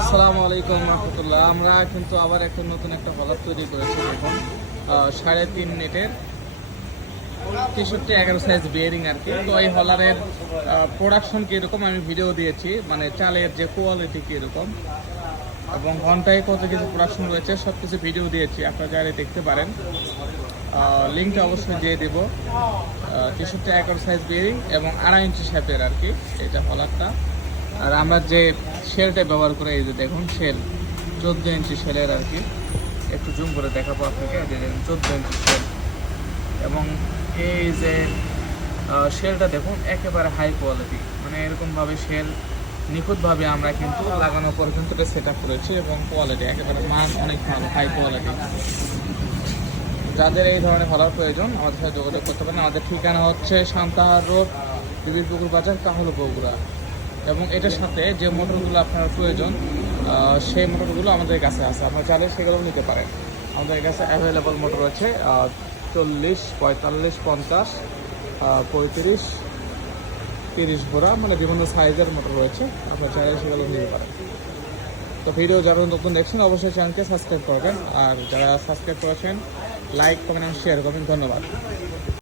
আসসালামু আলাইকুম রহমতুল্লাহ। আমরা কিন্তু আবার নতুন একটা হলার তৈরি করেছি। এখন 3.5 নেটের 63-11 সাইজ বিয়ারিং আর কি। তো এই হলারের প্রোডাকশন কীরকম আমি ভিডিও দিয়েছি, মানে চালের যে কোয়ালিটি কীরকম এবং ঘন্টায় কত কিছু প্রোডাকশন রয়েছে সব কিছু ভিডিও দিয়েছি, আপনারা চাইলে দেখতে পারেন। লিঙ্কটা অবশ্যই দিয়ে দেবো। 63-11 সাইজ বিয়ারিং এবং 2.5 ইঞ্চি শেপের আর কি এটা হলারটা। আর আমরা যে শেলটা ব্যবহার করে, এই যে দেখুন শেল 14 ইঞ্চি শেলের আর কি। একটু জুম করে দেখাবো আপনাকে, যে দেখুন 14 ইঞ্চি শেল। এবং এই যে শেলটা দেখুন একেবারে হাই কোয়ালিটি, মানে এরকমভাবে শেল নিখুঁতভাবে আমরা কিন্তু লাগানোর পর কিন্তু এটা সেট আপ করেছি এবং কোয়ালিটি একেবারে মান অনেক ভালো, হাই কোয়ালিটি। যাদের এই ধরনের হলার প্রয়োজন আমাদের সাথে যোগাযোগ করতে পারেন। আমাদের ঠিকানা হচ্ছে সান্তাহার রোড, বিবিরপুকুর বাজার, কাহল, বগুড়া। এবং এটার সাথে যে মোটরগুলো আপনার প্রয়োজন সেই মোটরগুলো আমাদের কাছে আছে, আপনারা চাইলে সেগুলো নিতে পারেন। আমাদের কাছে অ্যাভেলেবল মোটর আছে 40, 45, 50, 35, 30 ভরা, মানে বিভিন্ন সাইজের মোটর রয়েছে, আপনারা চাইলে সেগুলো নিতে পারেন। তো ভিডিও যারা নতুন দেখছেন অবশ্যই চ্যানেলকে সাবস্ক্রাইব করবেন, আর যারা সাবস্ক্রাইব করেছেন লাইক, কমেন্ট এবং শেয়ার করবেন। ধন্যবাদ।